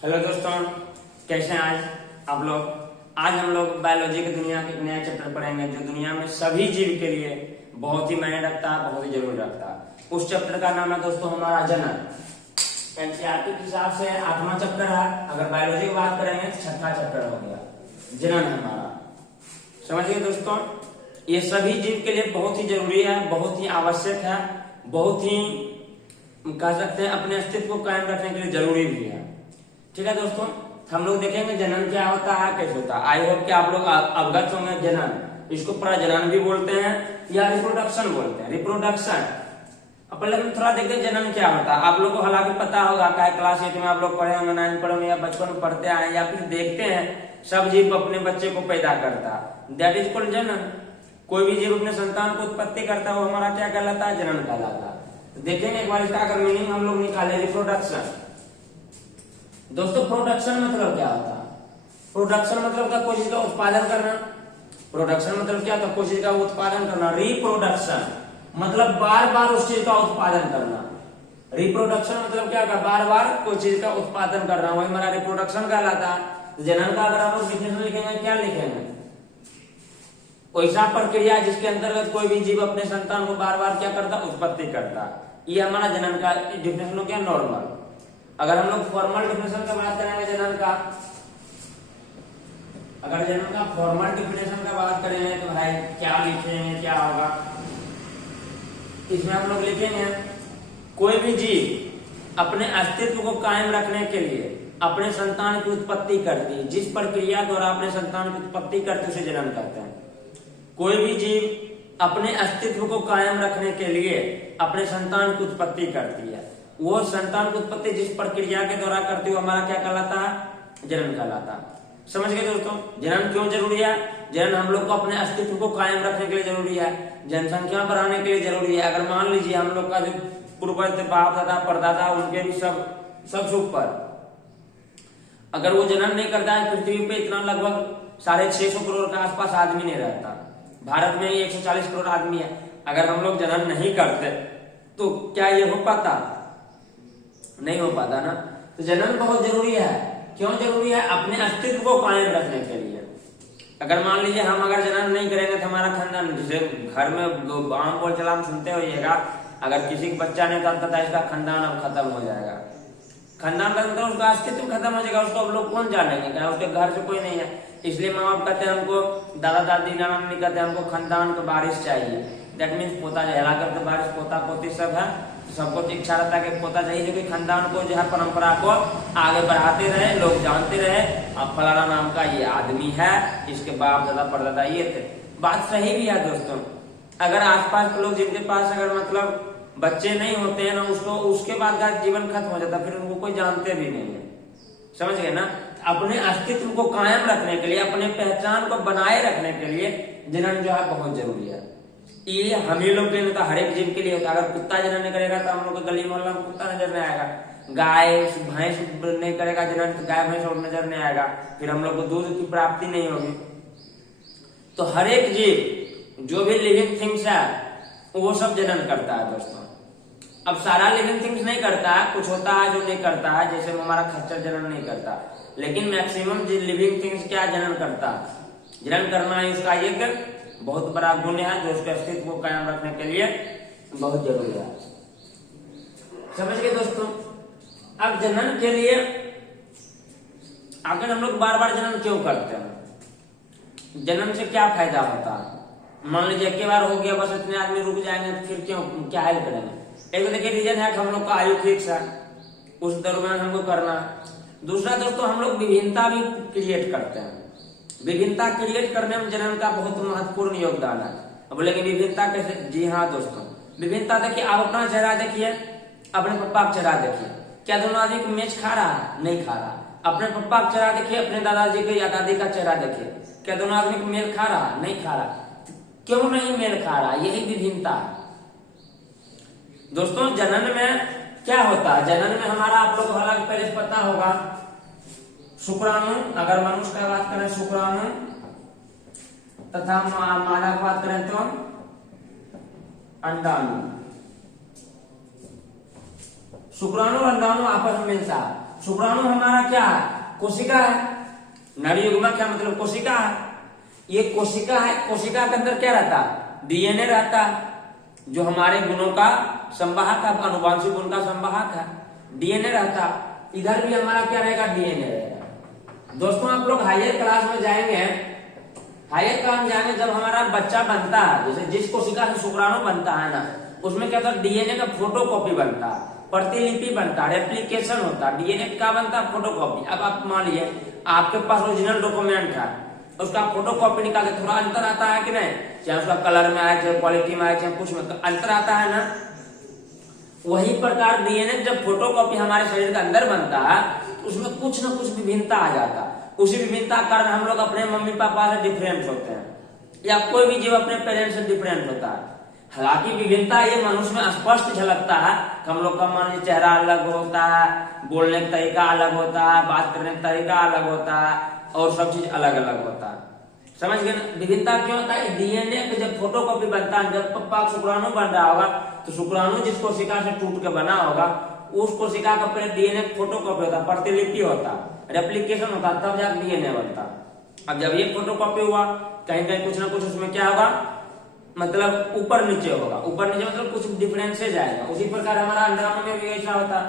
Hello दोस्तों, कैसे हैं आज आप लोग। आज हम लोग बायोलॉजी की दुनिया के एक नया चैप्टर पढ़ेंगे जो दुनिया में सभी जीव के लिए बहुत ही मायने रखता है, बहुत ही जरूरी रखता है। उस चैप्टर का नाम है दोस्तों हमारा जनन। एनसीईआरटी के हिसाब से 8वां चैप्टर है। अगर बायोलॉजी की बात करेंगे तो 6वां चैप्टर हो गया, जनन हमारा। समझिए दोस्तों, ये सभी जीव के लिए बहुत ही जरूरी है, बहुत ही आवश्यक है, बहुत ही कह सकते हैं अपने अस्तित्व को कायम रखने के लिए जरूरी भी है। ठीक है दोस्तों, हम लोग देखेंगे जनन क्या होता है, कैसे होता है। आई होप कि आप लोग अवगत होंगे। जनन, इसको प्रजनन भी बोलते हैं या रिप्रोडक्शन बोलते हैं। रिप्रोडक्शन अपन लोग थोड़ा देखते हैं जनन क्या होता है। आप लोग को हालांकि पता होगा, क्या क्लास 8 में आप लोग पढ़े होंगे, 9 पढ़े होंगे या बचपन में पढ़ते आए या फिर देखते हैं। सब जीव अपने बच्चे को पैदा करता है, दैट इज कॉल्ड जनन। कोई भी जीव अपने संतान को उत्पत्ति करता है, वो हमारा क्या कहलाता है, जनन कहलाता है। तो देखेंगे एक बार इसका अगर मीनिंग हम लोग निकाले, रिप्रोडक्शन। दोस्तों प्रोडक्शन मतलब क्या होता है? प्रोडक्शन मतलब क्या, कोई चीज का उत्पादन करना। प्रोडक्शन मतलब क्या होता है, कोई चीज का उत्पादन करना। रिप्रोडक्शन मतलब बार बार उस चीज का उत्पादन करना। रिप्रोडक्शन मतलब क्या होगा, बार बार कोई चीज का उत्पादन करना, वही हमारा रिप्रोडक्शन कहलाता है। जनन का अगर हम लोग डिफिनेशन लिखेंगे, क्या लिखेंगे, वैसा प्रक्रिया जिसके अंतर्गत कोई भी जीव अपने संतान को बार बार क्या करता, उत्पत्ति करता। ये हमारा जनन का डिफिनेशन हो गया नॉर्मल। अगर हम लोग फॉर्मल डिफिनेशन का बात करेंगे जनन का, अगर जनन का फॉर्मल डिफिनेशन का बात करेंगे तो भाई क्या लिखेंगे, क्या होगा इसमें हम लोग लिखेंगे, कोई भी जीव अपने अस्तित्व को कायम रखने के लिए अपने संतान की उत्पत्ति करती है। जिस प्रक्रिया द्वारा अपने संतान की उत्पत्ति करती है उसे जनन कहते हैं। कोई भी जीव अपने अस्तित्व को कायम रखने के लिए अपने संतान की उत्पत्ति करती है। वो संतान की उत्पत्ति जिस प्रक्रिया के द्वारा करती है वो हमारा क्या कहलाता है, जनन कहलाता है। समझ गए दोस्तों, जनन क्यों जरूरी है? जनन हम लोग को अपने अस्तित्व को कायम रखने के लिए जरूरी है, जनसंख्या बढ़ाने के लिए जरूरी है। अगर मान लीजिए हम लोग का जो पूर्वज थे, बाप दादा परदादा, उनके भी सब सुख पर अगर वो जनन नहीं करता है, पृथ्वी पे इतना लगभग 650 करोड़ के आसपास आदमी नहीं रहता। भारत में 140 करोड़ आदमी है। अगर हम लोग जनन नहीं करते तो क्या ये हो पाता? नहीं हो पाता ना। तो जनन बहुत जरूरी है। क्यों जरूरी है? अपने अस्तित्व को कायम रखने के लिए। अगर मान लीजिए हम अगर जनन नहीं करेंगे तो हमारा खानदान, जैसे घर में आम बोल चला हम सुनते होइएगा, अगर किसी का बच्चा नहीं था इसका खानदान अब खत्म हो जाएगा। खानदान का मतलब उसका अस्तित्व खत्म हो जाएगा, उसको अब लोग कौन जानेंगे, क्या उसके घर से कोई नहीं है। इसलिए माँ बाप कहते हैं हमको, दादा दादी नाना नानी कहते हैं हमको खानदान का वारिस चाहिए। दैट मीन्स पोता जहला करते वारिस, पोता पोती सब है, सबको इच्छा रहता है कि पोता चाहिए जो कि खानदान को जो है परंपरा को आगे बढ़ाते रहे, लोग जानते रहे अब फलाना नाम का ये आदमी है, इसके बाप दादा परदादा ये थे। बात सही भी है दोस्तों। अगर आसपास के लोग जिनके पास अगर मतलब बच्चे नहीं होते हैं ना, उसको उसके बाद का जीवन खत्म हो जाता, फिर उनको कोई जानते भी नहीं है। समझ गए ना। अपने अस्तित्व को कायम रखने के लिए, अपने पहचान को बनाए रखने के लिए जनन जो है बहुत जरूरी है। ये हम ही लोग के नहीं तो हर एक जीव के लिए होता है। अगर कुत्ता जनन नहीं करेगा तो हम लोग गली मोहल्ला में कुत्ता नजर नहीं आएगा। गाय भैंस नहीं करेगा जनन तो गाय भैंस और नजर नहीं आएगा, फिर हम लोग को दूध की प्राप्ति नहीं होगी। तो हर एक जीव जो भी लिविंग थिंग्स है वो सब जनन करता है दोस्तों। अब सारा लिविंग थिंग्स नहीं करता है, कुछ होता है जो नहीं करता है, जैसे हमारा खच्चर जनन नहीं करता, लेकिन मैक्सिमम लिविंग थिंग्स क्या जनन करता है। जनन करना इसका एक बहुत बड़ा गुण है जो उसके अस्तित्व को कायम रखने के लिए बहुत जरूरी है। समझ गए दोस्तों। अब जनन के लिए आखिर हम लोग बार बार जनन क्यों करते हैं? जनन से क्या फायदा होता है? मान लीजिए एक बार हो गया बस इतने आदमी रुक जाएंगे तो फिर क्यों, क्या हेल्प करेंगे? एक तो देखिए रीजन है कि हम लोग का आयु फिक्स है, उस दरमियान हमको करना। दूसरा दोस्तों, हम लोग विभिन्नता भी क्रिएट करते हैं। विभिन्नता क्रिएट करने में जनन का बहुत महत्वपूर्ण योगदान है। अब बोलेंगे विभिन्नता कैसे? जी हाँ दोस्तों, विभिन्नता देखिए, आप अपना चेहरा देखिए, अपने पप्पा का चेहरा देखिए, क्या दोनों आदमी मैच खा रहा है? नहीं खा रहा। अपने पप्पा का चेहरा देखिए, अपने दादाजी का या दादी का चेहरा देखिए, क्या दोनों आदमी को मेल खा रहा है? नहीं खा रहा। क्यों नहीं मेल खा रहा? यही विभिन्नता है दोस्तों। जनन में क्या होता है? जनन में हमारा आप लोग को हालांकि पहले पता होगा, शुक्राणु, अगर मनुष्य का बात करें शुक्राणु तथा मादा की बात करें तो अंडाणु। शुक्राणु और अंडाणु आपस में मिलता है। शुक्राणु हमारा क्या है? कोशिका है। नर युग्मक क्या मतलब? कोशिका है। ये कोशिका है, कोशिका के अंदर क्या रहता? डीएनए रहता, जो हमारे गुणों का संवाहक है, अनुवांशिक गुण का संवाहक है, डीएनए रहता। इधर भी हमारा क्या रहेगा? डीएनए रहेगा। दोस्तों आप लोग हायर क्लास में जाएंगे, हायर क्लास में जाएंगे जब हमारा बच्चा बनता है, जैसे जिस कोशिका से शुक्राणु बनता है ना, उसमें क्या होता है? डीएनए का फोटोकॉपी बनता है, प्रतिलिपि बनता है, रेप्लिकेशन होता है। डीएनए का बनता है फोटोकॉपी। अब आप मान लीजिए आपके पास ओरिजिनल डॉक्यूमेंट है, उसका फोटोकॉपी निकाल के थोड़ा अंतर आता है कि नहीं? चाहे उसका कलर में आए, चाहे क्वालिटी में आए, चाहे कुछ में अंतर आता है ना। वही प्रकार डीएनए जब फोटोकॉपी हमारे शरीर के अंदर बनता है, तो उसमें कुछ ना कुछ विभिन्नता आ जाता है। उसी विभिन्नता के कारण हम लोग अपने मम्मी पापा से डिफरेंट होते हैं, या कोई भी जीव अपने पेरेंट्स से डिफरेंट होता है। हालांकि विभिन्नता ये मनुष्य में स्पष्ट झलकता है। हम लोग का मान लीजिए चेहरा अलग होता है, बोलने का तरीका अलग होता है, बात करने का तरीका अलग होता है, और सब चीज अलग अलग होता है। समझ गए ना? विभिन्नता क्यों होता है? डीएनए पे जब फोटोकॉपी बनता है, जब पप्पा शुक्राणु बन रहा होगा, तो शुक्राणु जिस कोशिका से टूट के बना होगा, उस कोशिका का पहले डीएनए फोटोकॉपी होता, प्रतिलिपि होता, रेप्लिकेशन होता, तब जाकर डीएनए बनता। अब जब ये फोटोकॉपी हुआ, कहीं कहीं कुछ ना कुछ उसमें क्या होगा? मतलब ऊपर नीचे होगा। ऊपर नीचे मतलब कुछ डिफरेंसेज आएगा। उसी प्रकार हमारा अंडाणु में भी ऐसा होता,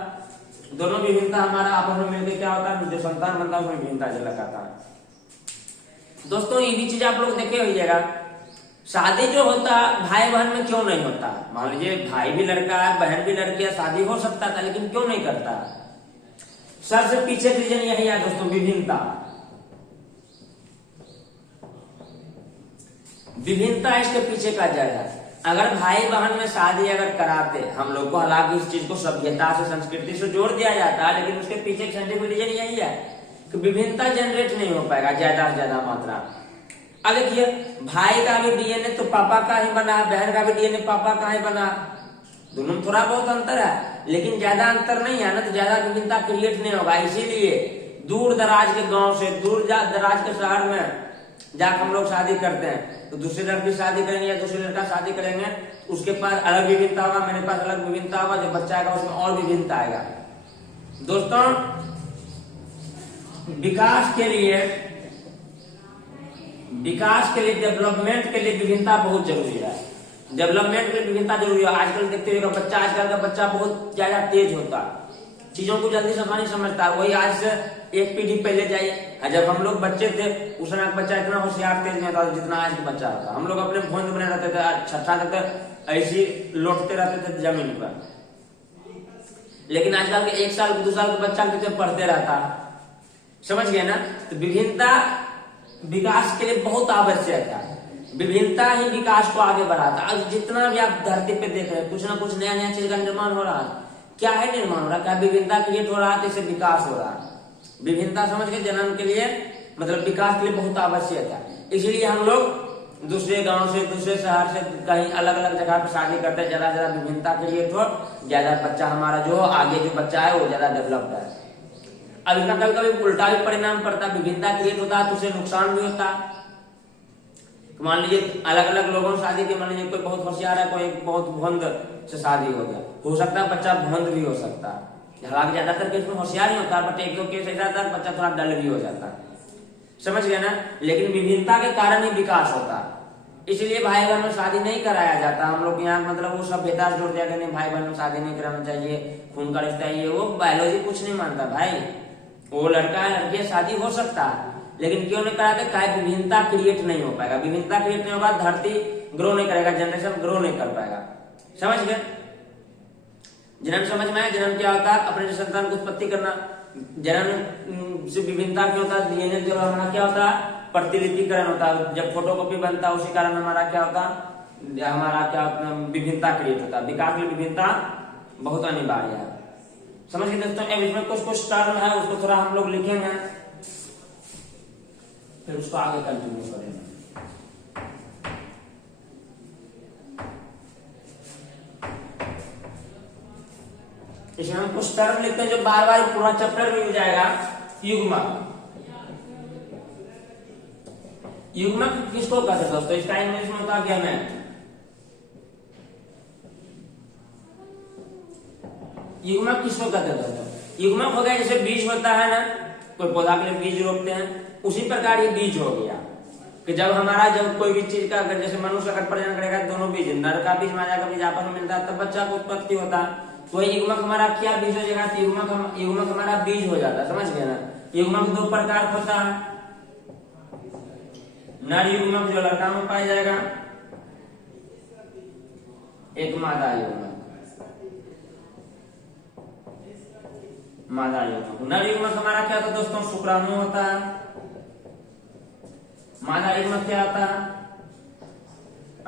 दोनों विभिन्नता हमारा आपस में मिलकर क्या होता है? जो संतान बनता है उसमें विभिन्नता झलक आता है। दोस्तों ये भी चीज आप लोग देखे होइएगा, शादी जो होता है भाई बहन में क्यों नहीं होता? मान लीजिए भाई भी लड़का है, बहन भी लड़की है, शादी हो सकता था, लेकिन क्यों नहीं करता? सबसे पीछे रीजन यही है दोस्तों, विभिन्नता। विभिन्नता इसके पीछे का जड़ है। अगर भाई बहन में शादी अगर कराते हम लोग को, हालांकि इस चीज को सभ्यता से संस्कृति से जोड़ दिया जाता है, लेकिन उसके पीछे साइंटिफिक रीजन यही है कि विभिन्नता जनरेट नहीं हो पाएगा ज्यादा से ज्यादा मात्रा। अब देखिए भाई का भी डीएनए तो पापा का ही बना, बहन का भी डीएनए पापा का ही बना, दोनों में थोड़ा बहुत अंतर है, लेकिन ज्यादा अंतर नहीं है ना, तो ज्यादा विभिन्नता क्रिएट नहीं होगा। इसीलिए दूर दराज के गांव से दूर दराज के शहर में जाकर हम लोग शादी करते हैं, तो दूसरे लड़की शादी करेंगे या दूसरे लड़का शादी करेंगे, उसके पास अलग विभिन्नता होगा, मेरे पास अलग विभिन्नता होगा, जो बच्चा आएगा उसमें और विभिन्नता आएगा। दोस्तों विकास के लिए डेवलपमेंट के लिए विभिन्नता बहुत जरूरी है। डेवलपमेंट के लिए विभिन्नता जरूरी है। आजकल देखते हुए बच्चा, आजकल का बच्चा बहुत ज्यादा तेज होता है, चीजों को जल्दी से नहीं समझता है। वही आज से एक पीढ़ी पहले जाइए, जब हम लोग बच्चे थे उस समय बच्चा इतना होशियार तेज नहीं था जितना आज के बच्चा होता। हम लोग अपने भोंद बने रहते थे, छठा तक ऐसी लौटते रहते थे जमीन पर, लेकिन आजकल के 1 साल 2 साल के बच्चा पढ़ते रहता है। समझ गए ना? तो विभिन्नता विकास के लिए बहुत आवश्यक है। विभिन्नता ही विकास को आगे बढ़ाता है। जितना भी आप धरती पे देख रहे हैं, कुछ ना कुछ नया नया चीज का निर्माण हो रहा है। क्या है निर्माण हो रहा है? क्या विभिन्नता क्रिएट हो रहा है, तो इससे विकास हो रहा है। विभिन्नता समझ के जन्म के लिए मतलब विकास के लिए बहुत आवश्यक है। इसलिए हम लोग दूसरे गांव से, दूसरे शहर से, कहीं अलग अलग जगह पे शादी करते हैं, ज्यादा ज्यादा विभिन्नता क्रिएट हो, ज्यादा बच्चा हमारा जो हो, आगे जो बच्चा है वो ज्यादा डेवलप्ड है। अब इसका कभी कभी उल्टा भी परिणाम पड़ता है, विभिन्नता क्रिएट होता है तो उससे नुकसान भी होता है। मान लीजिए अलग अलग लोगों से शादी के, मान लीजिए कोई बहुत होशियार है, कोई बहुत भोंद से शादी हो गया, हो सकता है बच्चा भोंद भी हो सकता है। हालांकि ज्यादातर केस में होशियार ही होता है, बट एक दो केस ऐसा होता है बच्चा थोड़ा डल भी हो जाता है। समझ गए ना? लेकिन विभिन्नता के कारण ही विकास होता है। इसलिए भाई बहन में शादी नहीं कराया जाता। हम लोग यहाँ मतलब वो सभ्यता जोड़ दिया कि नहीं भाई बहन में शादी नहीं कराना चाहिए, खून का रिश्ता है, ये वो बायोलॉजी कुछ नहीं मानता भाई। वो लड़का है लड़की शादी हो सकता है, लेकिन क्यों नहीं कराते? क्या विभिन्नता क्रिएट नहीं हो पाएगा। विभिन्नता क्रिएट नहीं होगा, धरती ग्रो नहीं करेगा, जनरेशन ग्रो नहीं कर पाएगा। समझ गए? जन्म समझ में आया? जन्म क्या होता है? अपने संतान की उत्पत्ति करना। जन्म से विभिन्नता क्या होता है? डीएनए जो हमारा क्या होता है? प्रतिलिपिकरण होता है। जब फोटोकॉपी बनता है उसी कारण हमारा क्या होता है? हमारा क्या विभिन्नता क्रिएट होता है। विकास में विभिन्नता बहुत अनिवार्य है। समझ गए दोस्तों? अब इसमें कुछ कुछ टर्म है, उसको थोड़ा हम लोग लिखेंगे, फिर उसको आगे कंटिन्यू करेंगे। इसमें हम कुछ टर्म लिखते हैं जो बार बार पूरा चैप्टर में हो जाएगा। युग्मक। युग्मक किसको कहते हैं दोस्तों? इसका इंग्लिश में होता है गैमेट। युग्मक किसको कहते हैं दोस्तों? युग्मक हो गया जैसे बीज होता है ना, कोई पौधा के लिए बीज रोपते हैं, उसी प्रकार ये बीज हो गया कि जब हमारा जब कोई भी चीज का अगर जैसे मनुष्य अगर प्रजनन करेगा, दोनों बीज नर का बीज मादा का बीज आपस में मिलता है तब बच्चा को उत्पत्ति होता है। तो युग्मक हमारा क्या बीज हो जाएगा, तो युग्मक हमारा बीज हो जाता है, समझ गए ना। युग्मक दो प्रकार होता है, नर युग्मक जो लड़का में पाया जाएगा, एक मादा युग्मक। मादा युग्मक, नर युग्मक हमारा क्या होता है दोस्तों, शुक्राणु होता है। मादा युग्मक क्या होता है,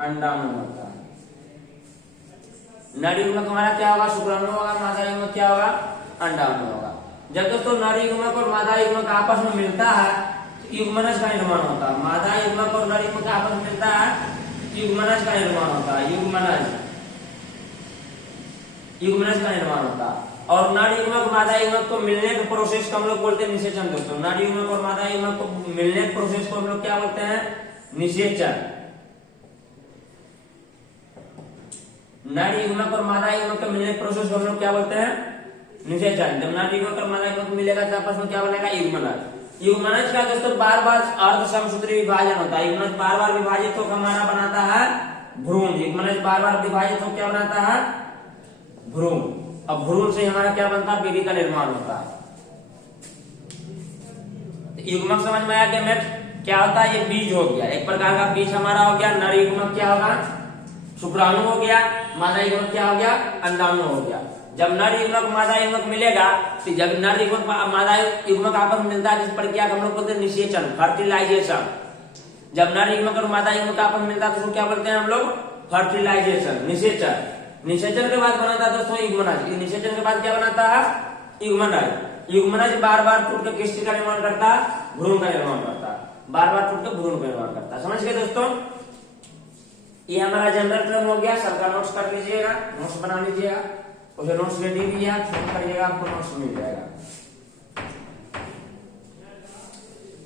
अंडाणु होता है। नर युग्मक हमारा क्या होगा, शुक्राणु होगा। मादा युग्मक क्या होगा, अंडाणु होगा। जब दोस्तों नर युग्मक और मादा युग्मक आपस में मिलता है युग्मनज का निर्माण होता है। मादा युग्मक और नर युग्मक आपस में मिलता है युग्मनज का निर्माण होता है। युग्मनज का निर्माण होता है। और नर युग्मक मादा युग्मक को मिलने के प्रोसेस को हम लोग बोलते हैं निषेचन दोस्तों। नर युग्मक और मादा युग्मक को मिलने के प्रोसेस को हम लोग क्या बोलते हैं, निषेचन। नर युग्मक और मादा युग्मक के मिलने के प्रोसेस को हम लोग क्या बोलते हैं, निषेचन। जब नर युग्मक और मादा युग्मक मिलेगा तो आपस में क्या बनेगा, युग्मनज। युग्मनज का दोस्तों बार बार अर्ध समसूत्री विभाजन होता है। युग्मनज बार बार विभाजित होकर हमारा बनाता है भ्रूण। युग्मनज बार बार विभाजित होकर क्या बनाता है, भ्रूण। अब भ्रूण से हमारा क्या बनता है, बीड़ी का निर्माण होता है। युग्मक समझ में आया कि मैं क्या होता है, ये बीज हो गया, एक प्रकार का बीज हमारा हो गया। नर युग्मक क्या होगा, शुक्राणु हो गया। मादा युग्मक क्या हो गया, अंडाणु हो गया। जब नर युग्मक मादा युग्मक मिलेगा, तो जब नर युग्मक मादा युग्मक आपस में मिलता है, जिस प्रक्रिया को हम लोग बोलते हैं निषेचन, फर्टिलाइजेशन। जब नर युग्मक और मादा युग्मक आपस में मिलता है तो उसको क्या बोलते हैं हम लोग, फर्टिलाइजेशन, निषेचन। निषेचन के बाद बनाता है दोस्तों युग्मनज। निषेचन के बाद क्या बनाता है, युग्मनज। युग्मनज बार बार टूट कर किस चीज का निर्माण करता है, भ्रूण का निर्माण करता है। बार बार टूट कर भ्रूण का निर्माण करता है। समझ गए दोस्तों, ये हमारा जनरल टर्म हो गया। सबका नोट्स कर लीजिएगा, नोट्स बना लीजिएगा। उसे नोट्स रेडी कीजिएगा, फोन करिएगा, आपको नोट्स मिल जाएगा।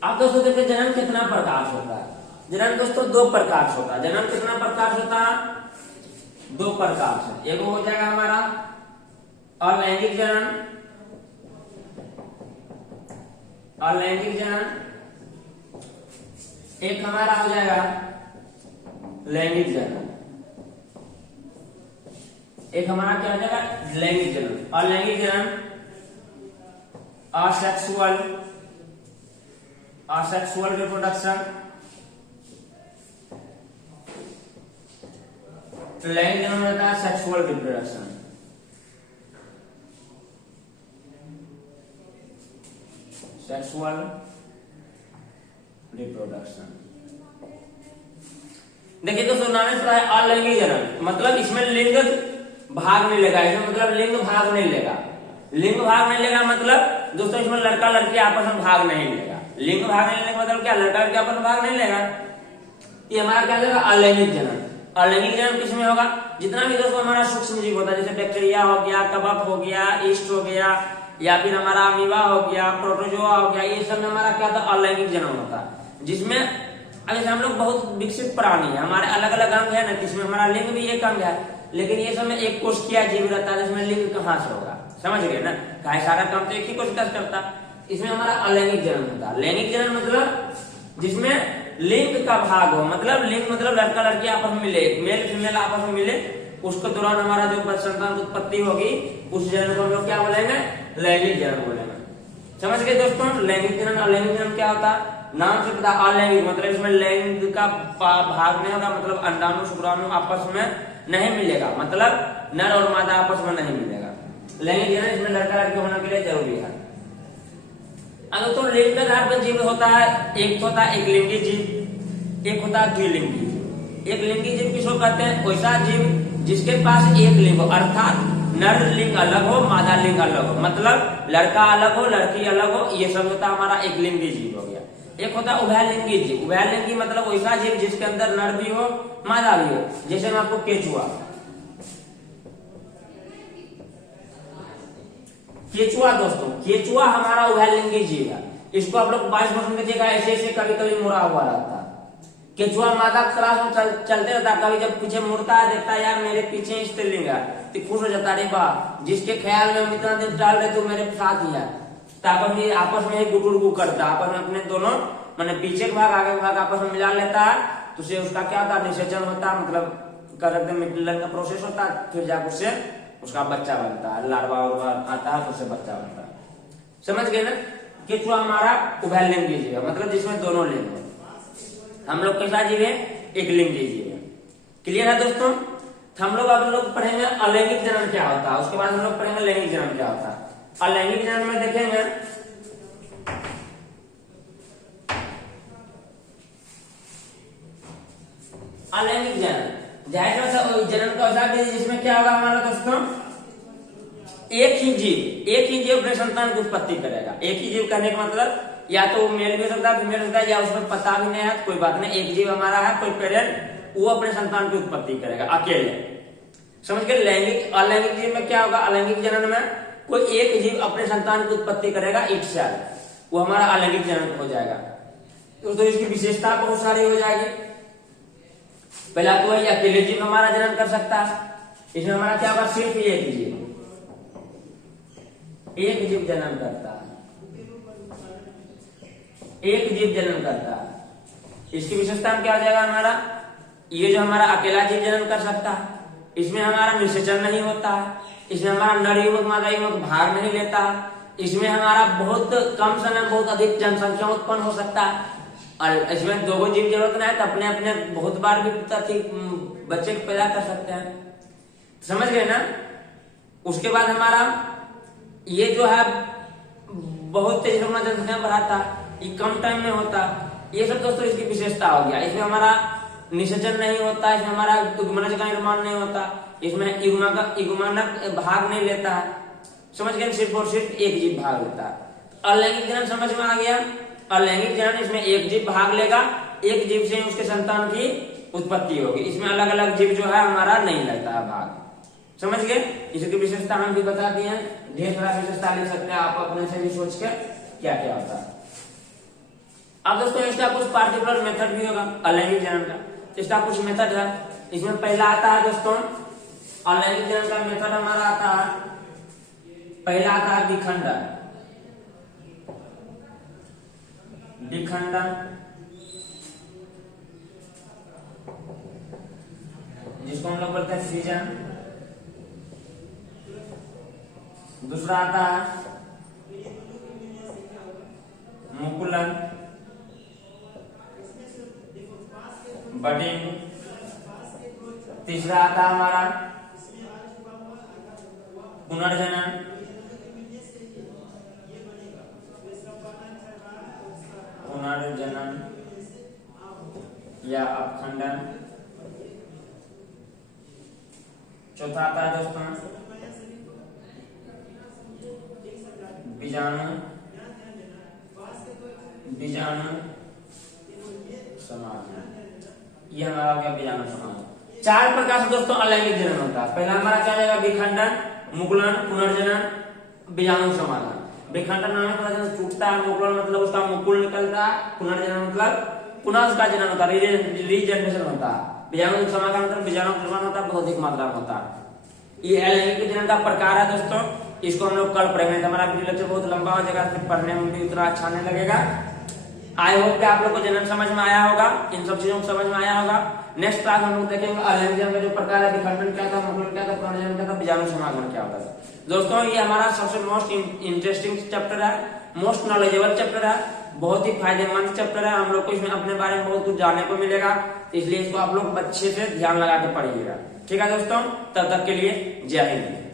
आप दोस्तों देखिए जन्म कितना प्रकार होता है। जन्म दोस्तों दो प्रकार होता है। जन्म कितना प्रकार होता है, दो प्रकार से। एक हो जाएगा हमारा अलैंगिक जनन। अलैंगिक जनन। एक हमारा हो जाएगा लैंगिक जनन। एक हमारा क्या हो जाएगा, लैंगिक जनन। अलैंगिक जनन असेक्सुअल रिप्रोडक्शन। लैंगिक जनन होता है सेक्सुअल रिप्रोडक्शन। Sexual reproduction. देखिए दोस्तों नाम से है अलैंगिक जनन, मतलब इसमें लिंग भाग नहीं लेगा। इसमें मतलब लिंग भाग नहीं लेगा। लिंग भाग नहीं लेगा मतलब दोस्तों इसमें लड़का लड़की आपस में भाग नहीं लेगा। लिंग भाग नहीं लेगा मतलब क्या, लड़का लड़की आपस में भाग नहीं लेगा। ये हमारा क्या जाएगा, अलैंगिक जनन। अलैंगिक जनन किसमें होगा, जितना भी दोस्तों हमारा सूक्ष्म जीव होता है, जैसे बैक्टीरिया हो गया, कवक हो गया, ईस्ट हो गया, या फिर हमारा अमीबा हो गया, प्रोटोजोआ हो गया, ये सब में हमारा क्या था, अलैंगिक जनन होता है। जिसमें अगर हम लोग बहुत विकसित प्राणी है, हमारे अलग अलग अंग है ना, जिसमें हमारा लिंग भी एक अंग है, लेकिन ये सब में एक कोशिकीय जीव रहता है, जिसमें लिंग कहाँ से होगा, समझ गए ना। कहा सारा काम तो एक ही कोशिका से करता। इसमें हमारा अलैंगिक जनन होता है। लैंगिक जनन मतलब जिसमें लिंग का भाग हो, मतलब लिंग मतलब लड़का लड़की आपस में मिले, मेल फीमेल आपस में मिले, उसके दौरान हमारा जो संतान की उत्पत्ति होगी, उस जनन को हम लोग क्या बोलेंगे, लैंगिक जनन बोलेंगे। समझ गए दोस्तों, लैंगिक जनन अलैंगिक जनन क्या होता है, नाम से पता। अलैंगिक मतलब इसमें लैंगिक का भाग नहीं होगा, मतलब अंडाणु शुक्राणु आपस में नहीं मिलेगा, मतलब नर और मादा आपस में नहीं मिलेगा। लैंगिक जनन इसमें लड़का लड़की होने के लिए जरूरी है। अगर तो लिंग के आधार पर जीव होता है, एक होता है एक लिंगी जीव, एक होता है द्विलिंगी जीव। एक लिंगी जीव किसको कहते हैं, वैसा जीव जिसके पास एक लिंग हो, अर्थात नर लिंग अलग हो, मादा लिंग अलग हो, मतलब लड़का अलग हो, लड़की अलग हो, ये सब होता हमारा एक लिंगी जीव हो गया। एक होता है उभयलिंगी जीव। उभयलिंगी मतलब वैसा जीव जिसके अंदर नर भी हो, मादा भी हो। जैसे मैं आपको केचुआ, केचुआ दोस्तों, केचुआ हमारा उभयलिंगी जीव है। इसको आप लोग 22% देखिएगा, ऐसे ऐसे कभी कभी मुड़ा हुआ रहता है। केचुआ मादा क्लास में चलते रहता, कभी जब पीछे मुड़ता है देखता है यार मेरे पीछे स्त्रीलिंग है तो खुश हो जाता, अरे वाह जिसके ख्याल में हम इतना दिन डाल रहे तो मेरे साथ ही है, तो आपस में ही गुटुरगु करता, आपस में अपने दोनों मैंने पीछे के भाग आगे के भाग आपस में मिला लेता है, तो उससे उसका क्या होता है, निषेचन होता है, मतलब कर मिलन का प्रोसेस होता है, फिर जाकर उससे उसका बच्चा बनता है, लार्वा आता है तो उससे बच्चा बनता है। समझ गए ना। केचुआ हमारा उभयलिंगी जीव है, मतलब जिसमें दोनों लिंग है। हम लोग कैसा जीव है, एक लिंगी जीव है। क्लियर है दोस्तों। हम लोग पढ़ेंगे अलैंगिक जनन क्या होता है, उसके बाद हम लोग पढ़ेंगे लैंगिक जनन क्या होता है। अलैंगिक जनन में देखेंगे अलैंगिक जनन जाहिर जनन का औजार जिसमें क्या होगा हमारा दोस्तों, एक ही जीव अपने संतान की उत्पत्ति करेगा। एक ही जीव करने का मतलब या तो मेल भी हो सकता है, फीमेल सकता है, या उसमें पता भी नहीं है, कोई बात नहीं, एक जीव हमारा है, कोई पेरेंट वो अपने संतान की उत्पत्ति करेगा अकेले। समझ गए। अलैंगिक जीव में क्या होगा, अलैंगिक जनन में कोई एक जीव अपने संतान की उत्पत्ति करेगा इट सेल्फ, वो हमारा अलैंगिक जनन हो जाएगा। तो इसकी विशेषता बहुत सारी हो जाएगी। पहला तो वही अकेले जीव हमारा जनन कर सकता है, इसमें हमारा क्या होगा, सिर्फ एक जीव जन्म करता है, एक जीव जन्म करता है। इसकी विशेषता क्या हो जाएगा हमारा, ये जो हमारा अकेला जीव जन्म कर सकता है, इसमें हमारा निषेचन नहीं होता है, इसमें हमारा नर युवक मादा युवक भाग नहीं लेता, इसमें हमारा बहुत कम समय बहुत अधिक जनसंख्या उत्पन्न हो सकता है, और इसमें दो जीव जरूरत नहीं है, तो अपने अपने बहुत बार भी बच्चे को पैदा कर सकते हैं। समझ गए ना। उसके बाद हमारा ये जो है बहुत तेज अपना जनसंख्या बढ़ाता, ये कम टाइम में होता, ये सब दोस्तों इसकी विशेषता हो गया। इसमें हमारा निषेचन नहीं होता, इसमें हमारा युग्मनज का निर्माण नहीं होता, इसमें युग्मनक भाग नहीं लेता है। समझ गए। सिर्फ और सिर्फ एक जीव भाग लेता है। अलैंगिक जनन समझ में आ गया। अलैंगिक जनन इसमें एक जीव भाग लेगा, एक जीव से उसके संतान की उत्पत्ति होगी। इसमें अलग अलग जीव जो है हमारा नहीं लेता है भाग। समझ गए। इसकी विशेषता हम भी बता दिए हैं, ढेर सारा विशेषता लिख सकते हैं आप अपने से भी सोच के क्या क्या होता है। अब दोस्तों इसका कुछ पार्टिकुलर मेथड भी होगा अलैंगिक जनन का, इसका कुछ मेथड है। इसमें पहला आता है दोस्तों अलैंगिक जनन का मेथड हमारा आता है, पहला आता है विखंडन। जिसको हम लोग बोलते हैं सृजन। दूसरा आता है मुकुलन, बडिंग। तीसरा आता है हमारा पुनर्जनन, या अपखंडन। चौथा आता है दोस्तों बीजाणु समाज। ये हमारा हो गया बीजाणु समाज। 4 प्रकार से दोस्तों अलैंगिक जनन होता है। पहला हमारा क्या जाएगा, विखंडन, मुकुलन, पुनर्जनन, बीजाणु समाधान। विखंडन में पता चलता टूटता है, मुकुलन मतलब उसका मुकुल निकलता है, पुनर्जनन मतलब पुनः उसका जनन होता है, रीजनरेशन होता है। बीजाणु समाधान मतलब बीजाणु निर्माण होता है, बहुत अधिक मात्रा में होता है। ये अलैंगिक जनन का प्रकार है दोस्तों। इसको हम लोग कल पढ़ेंगे। हमारा वीडियो लेक्चर बहुत लंबा हो जाएगा, फिर पढ़ने में भी उतना अच्छा नहीं लगेगा। आई होप कि आप लोग को जनन समझ में आया होगा, इन सब चीजों को समझ में आया होगा। नेक्स्ट क्लास हम लोग देखेंगे अलैंगिक जनन का जो प्रकार है, विखंडन क्या था, मुकुलन क्या था, पुनर्जनन क्या था, बीजाणु समागम क्या होता है। दोस्तों ये हमारा सबसे मोस्ट इंटरेस्टिंग चैप्टर है, मोस्ट नॉलेजेबल चैप्टर है, बहुत ही फायदेमंद चैप्टर है। हम लोग को इसमें अपने बारे में बहुत कुछ जानने को मिलेगा, इसलिए इसको आप लोग अच्छे से ध्यान लगा के पढ़िएगा। ठीक है दोस्तों, तब तक के लिए जय हिंद।